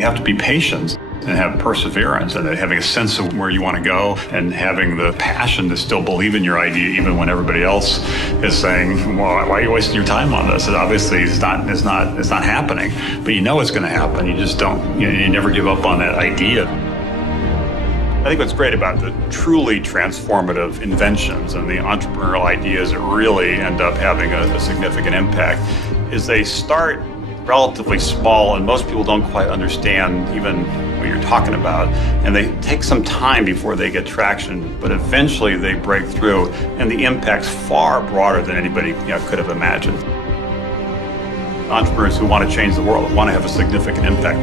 You have to be patient and have perseverance and having a sense of where you want to go and having the passion to still believe in your idea even when everybody else is saying, well, why are you wasting your time on this? And obviously it's not happening, but you know it's going to happen. You just don't, you never give up on that idea. I think what's great about the truly transformative inventions and the entrepreneurial ideas that really end up having a significant impact is they start relatively small and most people don't quite understand even what you're talking about, and they take some time before they get traction, but eventually they break through and the impact's far broader than anybody could have imagined. Entrepreneurs who want to change the world, want to have a significant impact,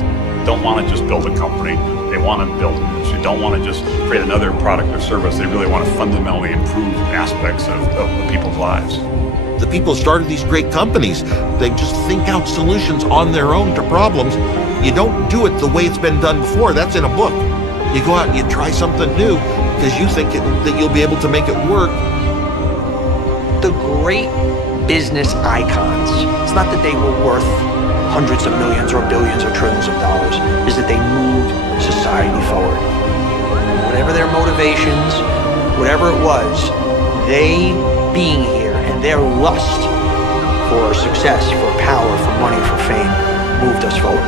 don't want to just build a company, they want to build an industry, don't want to just create another product or service, they really want to fundamentally improve aspects of people's lives. The people who started these great companies, they just think out solutions on their own to problems. You don't do it the way it's been done before. That's in a book. You go out and you try something new because you think that you'll be able to make it work. The great business icons, it's not that they were worth hundreds of millions or billions or trillions of dollars, is that they moved society forward. Whatever their motivations, whatever it was, they being here and their lust for success, for power, for money, for fame, moved us forward.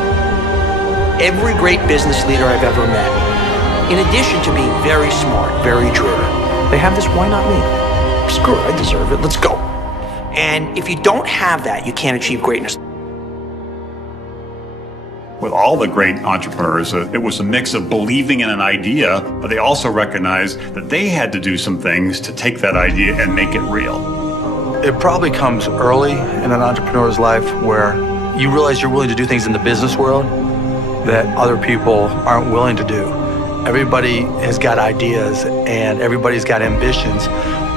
Every great business leader I've ever met, in addition to being very smart, very driven, they have this, why not me? Screw it, I deserve it, let's go. And if you don't have that, you can't achieve greatness. With all the great entrepreneurs, it was a mix of believing in an idea, but they also recognized that they had to do some things to take that idea and make it real. It probably comes early in an entrepreneur's life where you realize you're willing to do things in the business world that other people aren't willing to do. Everybody has got ideas and everybody's got ambitions,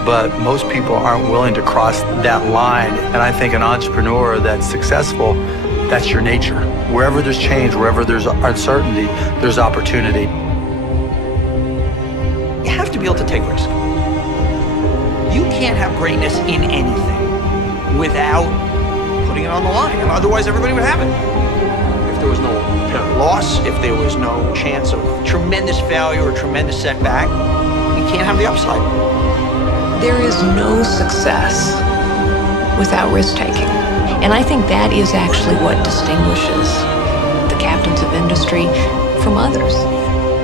but most people aren't willing to cross that line. And I think an entrepreneur that's successful, that's your nature. Wherever there's change, wherever there's uncertainty, there's opportunity. You have to be able to take risks. You can't have greatness in anything without putting it on the line, and otherwise everybody would have it. If there was no loss, if there was no chance of tremendous failure or tremendous setback, you can't have the upside. There is no success without risk-taking. And I think that is actually what distinguishes the captains of industry from others.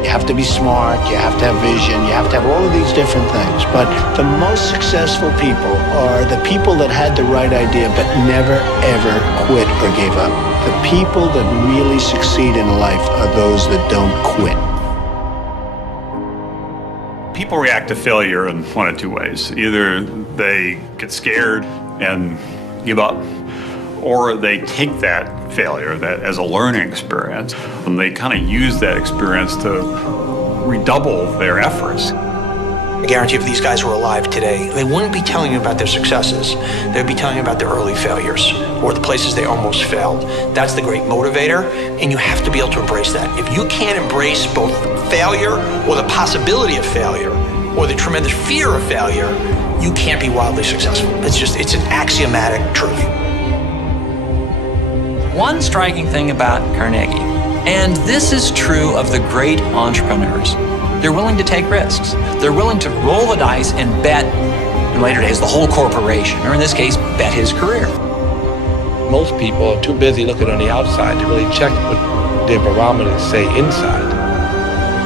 You have to be smart, you have to have vision, you have to have all of these different things. But the most successful people are the people that had the right idea but never, ever quit or gave up. The people that really succeed in life are those that don't quit. People react to failure in one of two ways. Either they get scared and give up, or they take that failure as a learning experience, and they kind of use that experience to redouble their efforts. I guarantee if these guys were alive today, they wouldn't be telling you about their successes. They'd be telling you about their early failures or the places they almost failed. That's the great motivator, and you have to be able to embrace that. If you can't embrace both failure or the possibility of failure or the tremendous fear of failure, you can't be wildly successful. It's an axiomatic truth. One striking thing about Carnegie, and this is true of the great entrepreneurs, they're willing to take risks. They're willing to roll the dice and bet, in later days, the whole corporation, or in this case, bet his career. Most people are too busy looking on the outside to really check what their barometers say inside.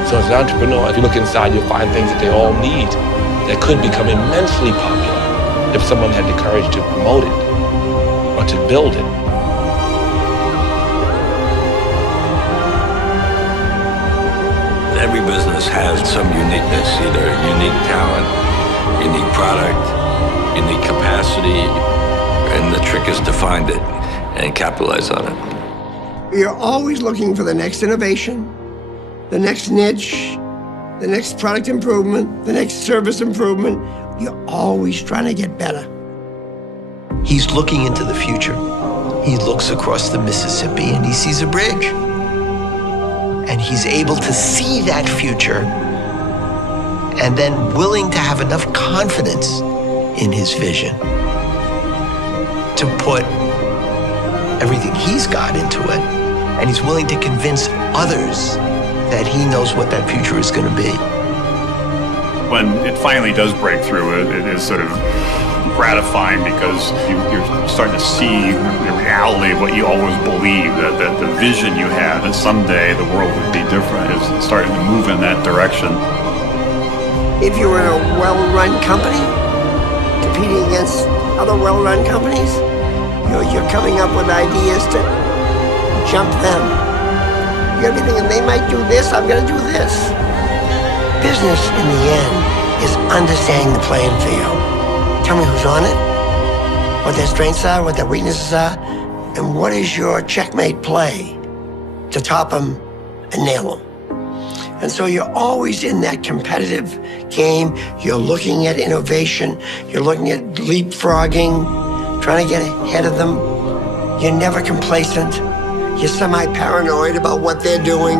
So as an entrepreneur, if you look inside, you'll find things that they all need that could become immensely popular if someone had the courage to promote it or to build it. Every business has some uniqueness, either unique talent, unique product, unique capacity, and the trick is to find it and capitalize on it. You're always looking for the next innovation, the next niche, the next product improvement, the next service improvement. You're always trying to get better. He's looking into the future. He looks across the Mississippi and he sees a bridge. And he's able to see that future and then willing to have enough confidence in his vision to put everything he's got into it And he's willing to convince others that he knows what that future is going to be. When it finally does break through, it is sort of gratifying because you're starting to see the reality of what you always believed, that the vision you had that someday the world would be different is starting to move in that direction. If you're in a well-run company, competing against other well-run companies, you're coming up with ideas to jump them. You gotta be thinking, they might do this, I'm gonna do this. Business, in the end, is understanding the playing field. Tell me who's on it, what their strengths are, what their weaknesses are, and what is your checkmate play to top them and nail them. And so you're always in that competitive game. You're looking at innovation. You're looking at leapfrogging, trying to get ahead of them. You're never complacent. You're semi-paranoid about what they're doing.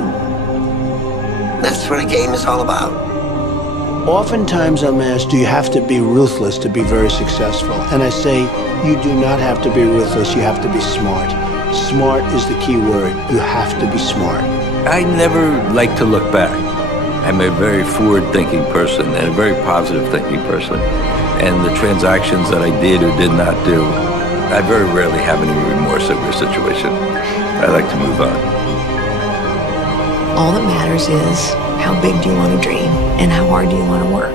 That's what a game is all about. Oftentimes I'm asked, do you have to be ruthless to be very successful? And I say, you do not have to be ruthless, you have to be smart. Smart is the key word. You have to be smart. I never like to look back. I'm a very forward-thinking person and a very positive-thinking person. And the transactions that I did or did not do, I very rarely have any remorse over a situation. I like to move on. All that matters is how big do you want to dream and how hard do you want to work.